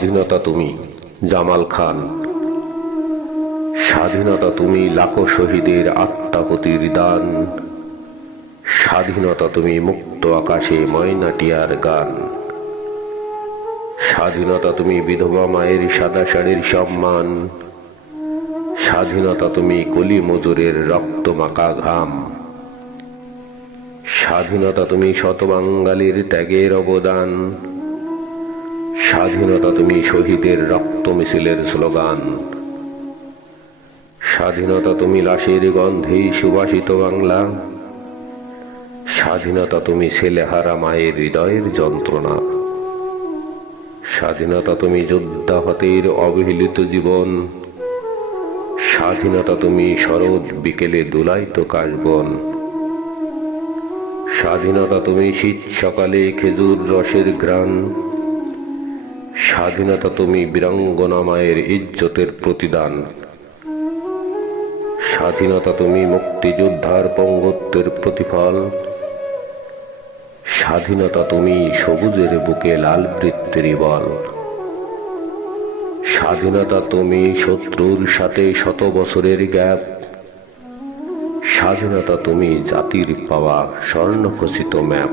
স্বাধীনতা তুমি জামাল খান, স্বাধীনতা তুমি লাখো শহীদের আত্মাহুতির দান, স্বাধীনতা তুমি মুক্ত আকাশে ময়নাটিয়ার গান, স্বাধীনতা তুমি বিধবা মায়ের সাদা শাড়ির সম্মান, স্বাধীনতা তুমি কলি মজুরের রক্ত মাখা ঘাম, স্বাধীনতা তুমি শত বাঙালির ত্যাগের অবদান, স্বাধীনতা তুমি শহীদের রক্ত মিছিলের স্লোগান, স্বাধীনতা তুমি লাশের গন্ধে সুবাসিত বাংলা, স্বাধীনতা তুমি ছেলেহারা মায়ের হৃদয়ের যন্ত্রণা, স্বাধীনতা তুমি যোদ্ধাহতের অবহেলিত জীবন, স্বাধীনতা তুমি শরৎ বিকেলে দুলাইত কাশবন, স্বাধীনতা তুমি শীত সকালে খেজুর রসের ঘ্রাণ, স্বাধীনতা তুমি বীরাঙ্গনা মায়ের ইজ্জতের প্রতিদান, স্বাধীনতা তুমি মুক্তিযোদ্ধার পঙ্গত্বের প্রতিফল, স্বাধীনতা তুমি সবুজের বুকে লাল বৃত্তের বল, স্বাধীনতা তুমি শত্রুর সাথে শত বছরের গ্যাপ, স্বাধীনতা তুমি জাতির পাওয়া স্বর্ণখচিত ম্যাপ।